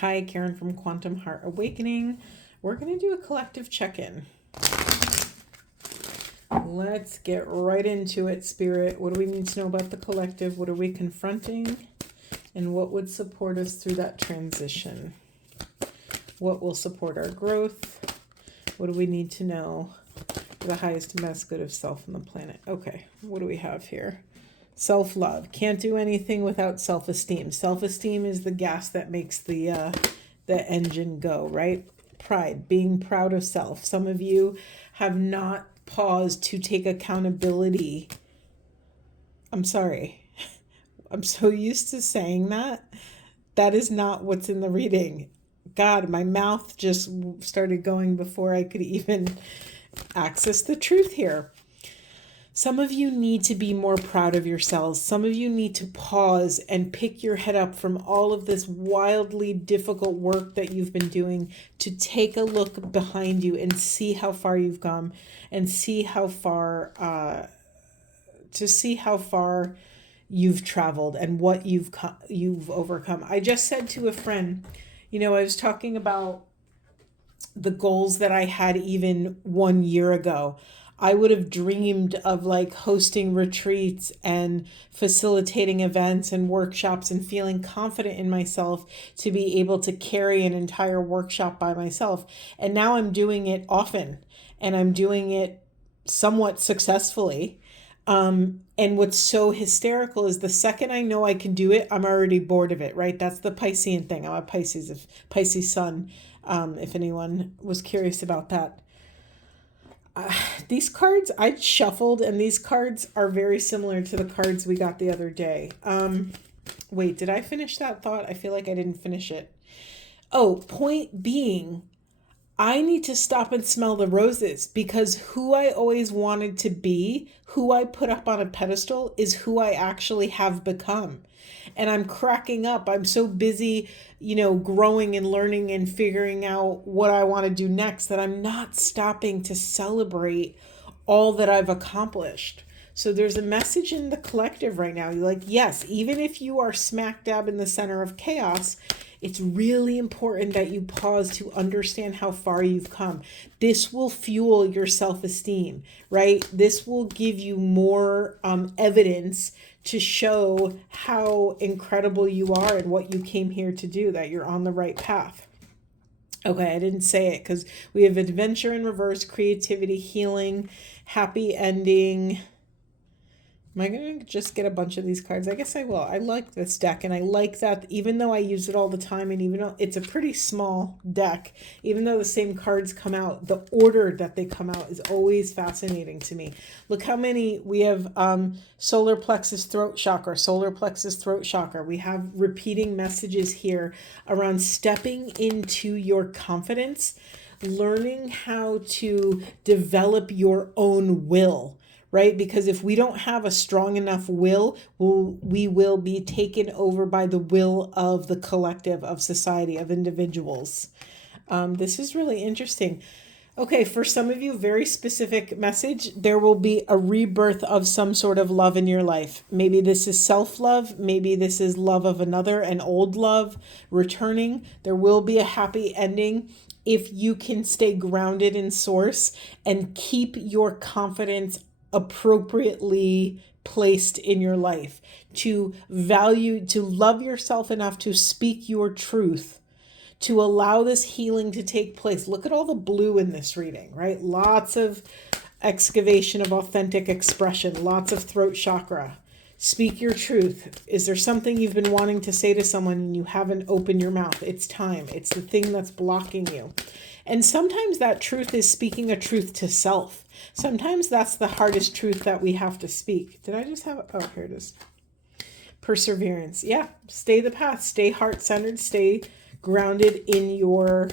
Hi, Karen from Quantum Heart Awakening. We're going to do a collective check-in. Let's get right into it, Spirit. What do we need to know about the collective? What are we confronting? And what would support us through that transition? What will support our growth? What do we need to know for the highest and best good of self and the planet? Okay, what do we have here? Self-love. Can't do anything without self-esteem. Self-esteem is the gas that makes the engine go, right? Pride, being proud of self. Some of you have not paused to take accountability. I'm sorry. I'm so used to saying that. That is not what's in the reading. God, my mouth just started going before I could even access the truth here. Some of you need to be more proud of yourselves. Some of you need to pause and pick your head up from all of this wildly difficult work that you've been doing to take a look behind you and see how far you've come and see how far you've traveled and what you've overcome. I just said to a friend, I was talking about the goals that I had even 1 year ago. I would have dreamed of hosting retreats and facilitating events and workshops and feeling confident in myself to be able to carry an entire workshop by myself. And now I'm doing it often and I'm doing it somewhat successfully. And what's so hysterical is the second I know I can do it, I'm already bored of it, right? That's the Piscean thing. I'm a Pisces sun, if anyone was curious about that. These cards I shuffled, and these cards are very similar to the cards we got the other day. Wait, did I finish that thought? I feel like I didn't finish it. Oh, point being, I need to stop and smell the roses, because who I always wanted to be, who I put up on a pedestal, is who I actually have become. And I'm cracking up. I'm so busy, growing and learning and figuring out what I want to do next that I'm not stopping to celebrate all that I've accomplished. So there's a message in the collective right now. You're like, yes, even if you are smack dab in the center of chaos, it's really important that you pause to understand how far you've come. This will fuel your self-esteem, right? This will give you more evidence to show how incredible you are and what you came here to do, that you're on the right path. Okay, I didn't say it because we have adventure in reverse, creativity, healing, happy ending. Am I going to just get a bunch of these cards? I guess I will. I like this deck, and I like that even though I use it all the time, and even though it's a pretty small deck, even though the same cards come out, the order that they come out is always fascinating to me. Look how many we have. Solar plexus, throat chakra, solar plexus, throat chakra. We have repeating messages here around stepping into your confidence, learning how to develop your own will. Right? Because if we don't have a strong enough will, we will be taken over by the will of the collective, of society, of individuals. This is really interesting. Okay, for some of you, very specific message. There will be a rebirth of some sort of love in your life. Maybe this is self-love. Maybe this is love of another, an old love returning. There will be a happy ending if you can stay grounded in source and keep your confidence appropriately placed in your life, to love yourself enough to speak your truth, to allow this healing to take place. Look at all the blue in this reading, right? Lots of excavation of authentic expression, lots of throat chakra. Speak your truth. Is there something you've been wanting to say to someone and you haven't opened your mouth? It's time. It's the thing that's blocking you. And sometimes that truth is speaking a truth to self. Sometimes that's the hardest truth that we have to speak. Did I just have, oh, here it is. Perseverance. Yeah, stay the path, stay heart-centered, stay grounded in your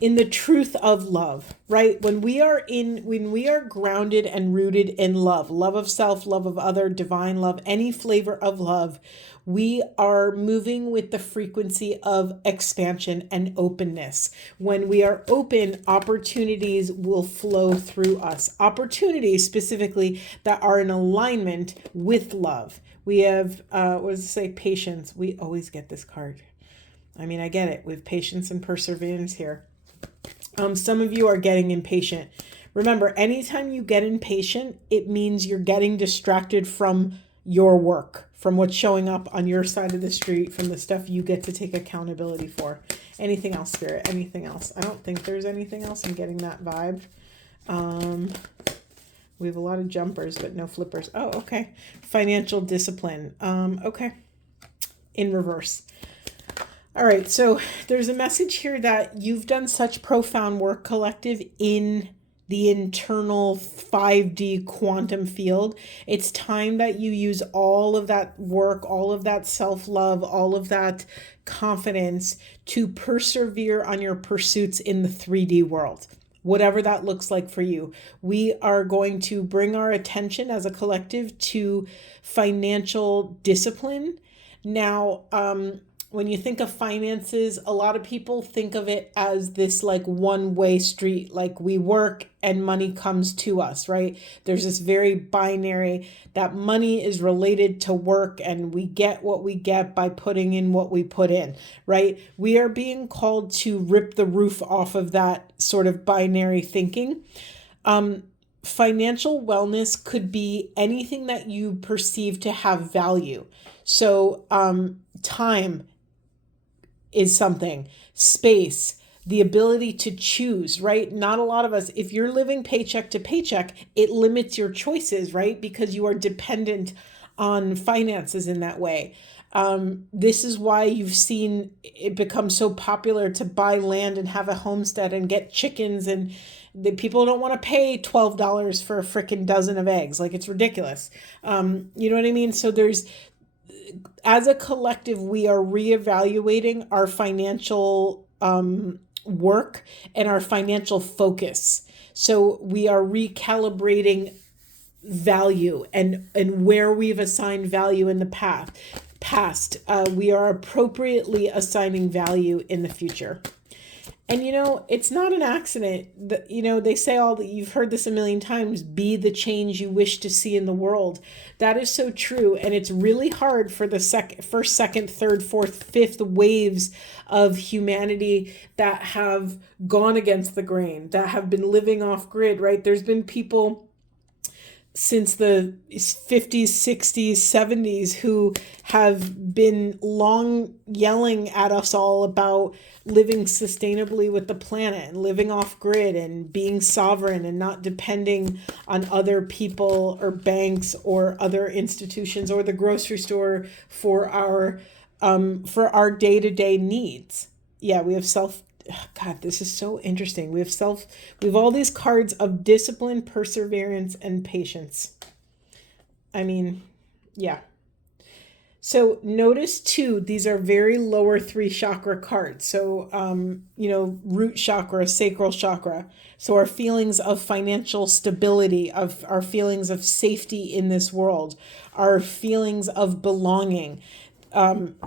in the truth of love, right? When we are grounded and rooted in love, love of self, love of other, divine love, any flavor of love, we are moving with the frequency of expansion and openness. When we are open, opportunities will flow through us. Opportunities specifically that are in alignment with love. We have, what does it say? Patience. We always get this card. I mean, I get it. We have patience and perseverance here. Some of you are getting impatient. Remember, anytime you get impatient, it means you're getting distracted from your work, from what's showing up on your side of the street, from the stuff you get to take accountability for. Anything else, Spirit? Anything else? I don't think there's anything else. I'm getting that vibe. We have a lot of jumpers, but no flippers. Oh, okay. Financial discipline. Okay. In reverse. All right, so there's a message here that you've done such profound work, collective, in the internal 5D quantum field. It's time that you use all of that work, all of that self-love, all of that confidence to persevere on your pursuits in the 3D world. Whatever that looks like for you. We are going to bring our attention as a collective to financial discipline. Now, when you think of finances, a lot of people think of it as this like one-way street, like we work and money comes to us, right? There's this very binary that money is related to work and we get what we get by putting in what we put in, right? We are being called to rip the roof off of that sort of binary thinking. Financial wellness could be anything that you perceive to have value. So time is something, space, the ability to choose, right? Not a lot of us, if you're living paycheck to paycheck, it limits your choices, right? Because you are dependent on finances in that way. This is why you've seen it become so popular to buy land and have a homestead and get chickens, and the people don't want to pay $12 for a freaking dozen of eggs. Like, it's ridiculous. You know what I mean? So as a collective, we are reevaluating our financial work and our financial focus. So we are recalibrating value and where we've assigned value in the past. We are appropriately assigning value in the future. And, it's not an accident that, they say you've heard this a million times, be the change you wish to see in the world. That is so true. And it's really hard for the first, second, third, fourth, fifth waves of humanity that have gone against the grain, that have been living off grid, right? There's been people since the 50s, 60s, 70s who have been long yelling at us all about living sustainably with the planet and living off grid and being sovereign and not depending on other people or banks or other institutions or the grocery store for our day-to-day needs. Yeah, we have God, this is so interesting. We have all these cards of discipline, perseverance, and patience. I mean, yeah. So notice too, these are very lower 3 chakra cards. So, root chakra, sacral chakra. So our feelings of financial stability, of our feelings of safety in this world, our feelings of belonging.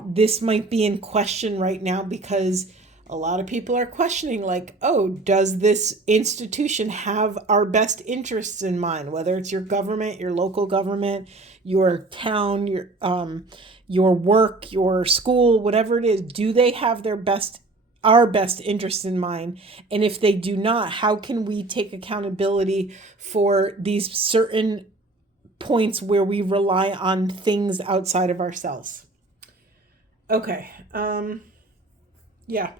This might be in question right now because a lot of people are questioning, like, oh, does this institution have our best interests in mind? Whether it's your government, your local government, your town, your work, your school, whatever it is, do they have our best interests in mind? And if they do not, how can we take accountability for these certain points where we rely on things outside of ourselves? Okay. Yeah.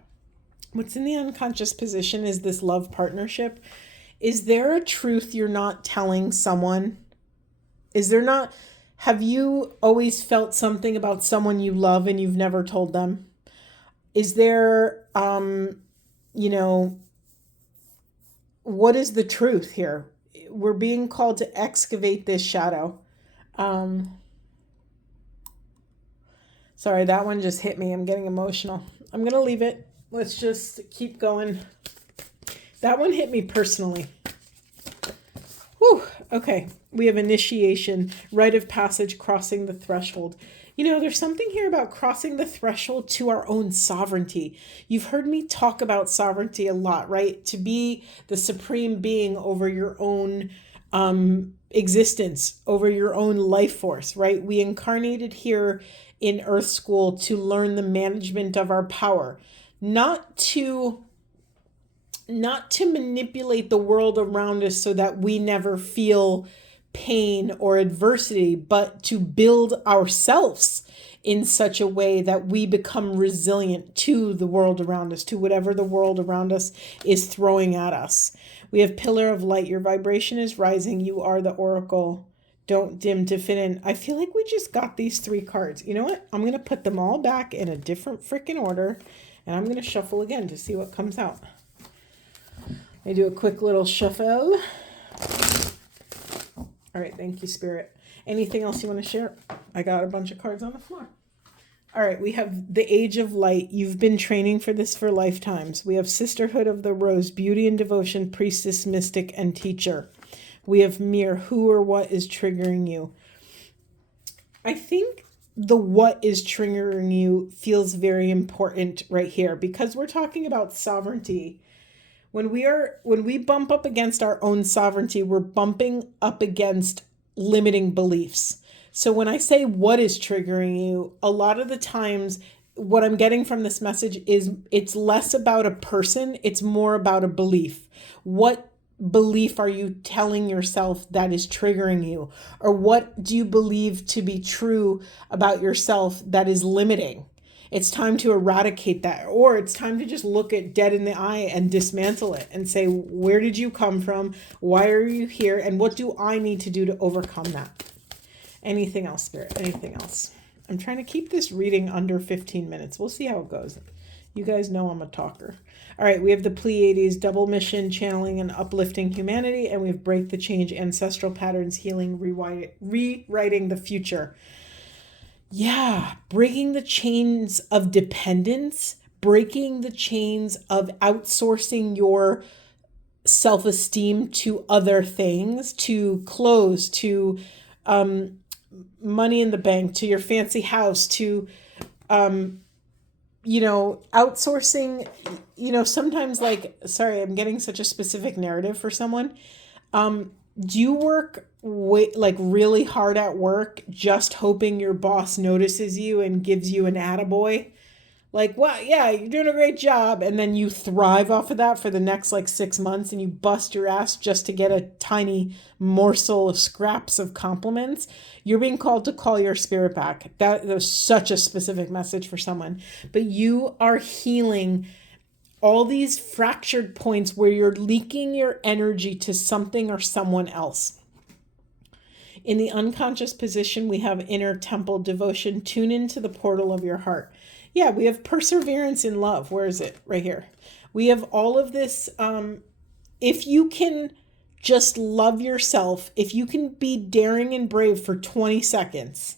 What's in the unconscious position is this love partnership. Is there a truth you're not telling someone? Have you always felt something about someone you love and you've never told them? Is there, what is the truth here? We're being called to excavate this shadow. Sorry, that one just hit me. I'm getting emotional. I'm going to leave it. Let's just keep going. That one hit me personally. Whew. Okay. We have initiation, rite of passage, crossing the threshold. You know, there's something here about crossing the threshold to our own sovereignty. You've heard me talk about sovereignty a lot, right? To be the supreme being over your own existence, over your own life force, right? We incarnated here in Earth School to learn the management of our power, not to manipulate the world around us so that we never feel pain or adversity, but to build ourselves in such a way that we become resilient to the world around us, to whatever the world around us is throwing at us. We have Pillar of Light. Your vibration is rising. You are the oracle. Don't dim to fit in. I feel like we just got these 3 cards. You know what? I'm going to put them all back in a different freaking order, and I'm going to shuffle again to see what comes out. I do a quick little shuffle. All right, thank you, Spirit. Anything else you want to share? I got a bunch of cards on the floor. All right, we have the Age of Light. You've been training for this for lifetimes. We have Sisterhood of the Rose, Beauty and Devotion, Priestess, Mystic, and Teacher. We have Mirror, who or what is triggering you. I think the what is triggering you feels very important right here because we're talking about sovereignty. When we bump up against our own sovereignty, we're bumping up against limiting beliefs. So when I say what is triggering you, a lot of the times what I'm getting from this message is it's less about a person, it's more about a belief. What belief are you telling yourself that is triggering you? Or what do you believe to be true about yourself that is limiting? It's time to eradicate that, or it's time to just look it dead in the eye and dismantle it and say, where did you come from? Why are you here? And what do I need to do to overcome that? Anything else, Spirit? Anything else? I'm trying to keep this reading under 15 minutes. We'll see how it goes. You guys know I'm a talker. All right, we have the Pleiades, double mission, channeling and uplifting humanity, and we have break the change, ancestral patterns, healing, rewriting the future. Yeah, breaking the chains of dependence, breaking the chains of outsourcing your self-esteem to other things, to clothes, to money in the bank, to your fancy house, to, outsourcing, sometimes sorry, I'm getting such a specific narrative for someone. Do you work really hard at work just hoping your boss notices you and gives you an attaboy? Like, well, yeah, you're doing a great job. And then you thrive off of that for the next 6 months and you bust your ass just to get a tiny morsel of scraps of compliments. You're being called to call your spirit back. That was such a specific message for someone. But you are healing all these fractured points where you're leaking your energy to something or someone else. In the unconscious position, we have inner temple devotion. Tune into the portal of your heart. Yeah, we have perseverance in love. Where is it? Right here. We have all of this. If you can just love yourself, if you can be daring and brave for 20 seconds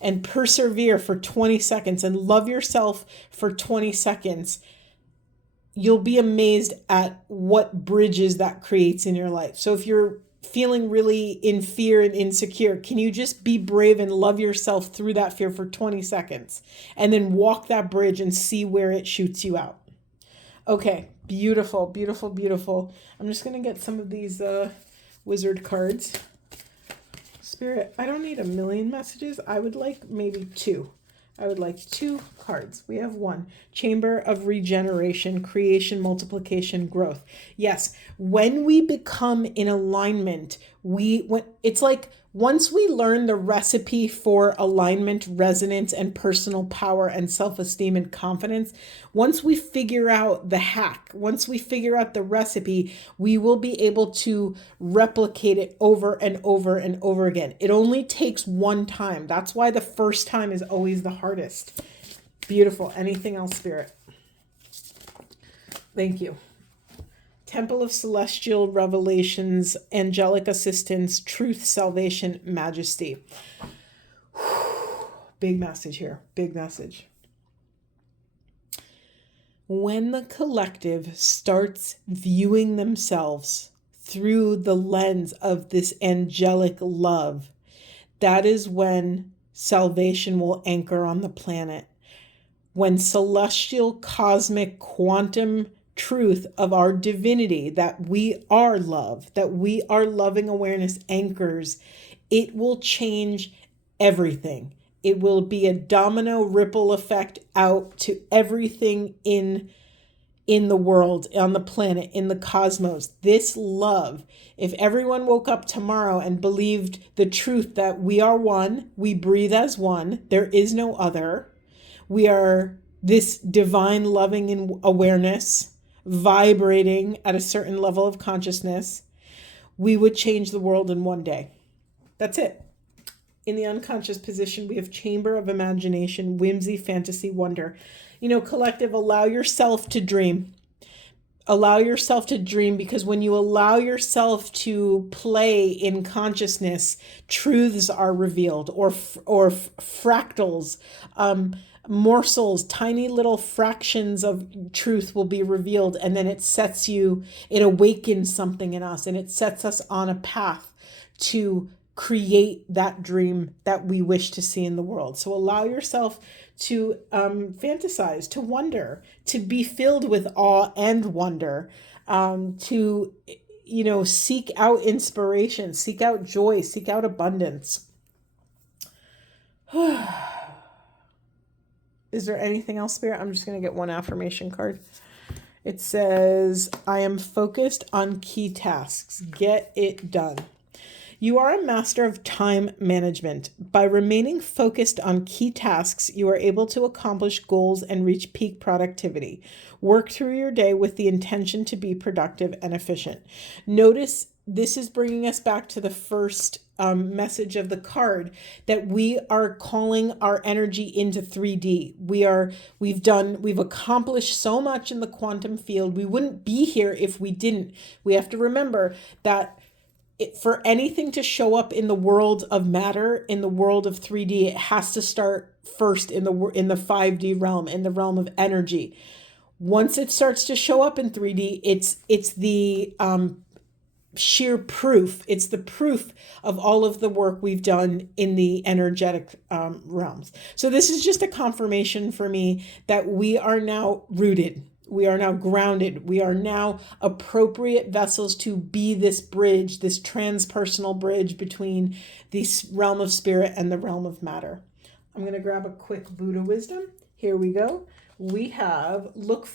and persevere for 20 seconds and love yourself for 20 seconds, you'll be amazed at what bridges that creates in your life. So if you're feeling really in fear and insecure, can you just be brave and love yourself through that fear for 20 seconds and then walk that bridge and see where it shoots you out? Okay, beautiful, beautiful, beautiful. I'm just going to get some of these wizard cards. Spirit, I don't need a million messages. I would like maybe 2. I would like 2 cards. We have 1. Chamber of Regeneration, Creation, Multiplication, Growth. Yes, when we become in alignment, it's like once we learn the recipe for alignment, resonance, and personal power and self-esteem and confidence, once we figure out the hack, once we figure out the recipe, we will be able to replicate it over and over and over again. It only takes one time. That's why the first time is always the hardest. Beautiful. Anything else, Spirit? Thank you. Temple of Celestial Revelations, Angelic Assistance, Truth, Salvation, Majesty. Big message here. Big message. When the collective starts viewing themselves through the lens of this angelic love, that is when salvation will anchor on the planet. When celestial, cosmic, quantum truth of our divinity, that we are love, that we are loving awareness anchors, it will change everything. It will be a domino ripple effect out to everything in the world, on the planet, in the cosmos. This love, if everyone woke up tomorrow and believed the truth that we are one, we breathe as one, there is no other, we are this divine loving awareness vibrating at a certain level of consciousness, we would change the world in one day. That's it. In the unconscious position, we have chamber of imagination, whimsy, fantasy, wonder. Collective, allow yourself to dream. Allow yourself to dream, because when you allow yourself to play in consciousness, truths are revealed, or fractals, morsels, tiny little fractions of truth will be revealed, and then it awakens something in us, and it sets us on a path to create that dream that we wish to see in the world. So allow yourself to fantasize, to wonder, to be filled with awe and wonder, to seek out inspiration, seek out joy, seek out abundance. Is there anything else, Spirit? I'm just going to get one affirmation card. It says, I am focused on key tasks. Get it done. You are a master of time management. By remaining focused on key tasks, you are able to accomplish goals and reach peak productivity. Work through your day with the intention to be productive and efficient. Notice this is bringing us back to the first message of the card, that we are calling our energy into 3D. We've accomplished so much in the quantum field. We wouldn't be here if we didn't. We have to remember that for anything to show up in the world of matter, in the world of 3D, it has to start first in the 5D realm, in the realm of energy. Once it starts to show up in 3D, it's the sheer proof. It's the proof of all of the work we've done in the energetic realms. So this is just a confirmation for me that we are now rooted. We are now grounded. We are now appropriate vessels to be this bridge, this transpersonal bridge between the realm of spirit and the realm of matter. I'm going to grab a quick Buddha wisdom. Here we go. We have look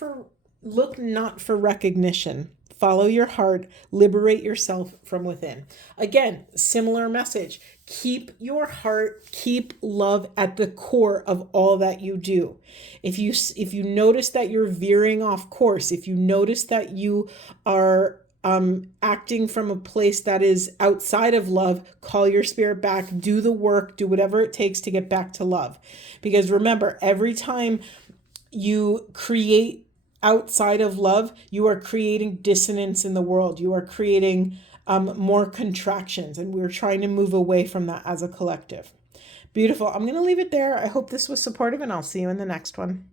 not for recognition. Follow your heart, liberate yourself from within. Again, similar message. Keep your heart, keep love at the core of all that you do. If you notice that you're veering off course, if you notice that you are acting from a place that is outside of love, call your spirit back, do the work, do whatever it takes to get back to love. Because remember, every time you create outside of love, you are creating dissonance in the world. You are creating more contractions, and we're trying to move away from that as a collective. Beautiful. I'm going to leave it there. I hope this was supportive, and I'll see you in the next one.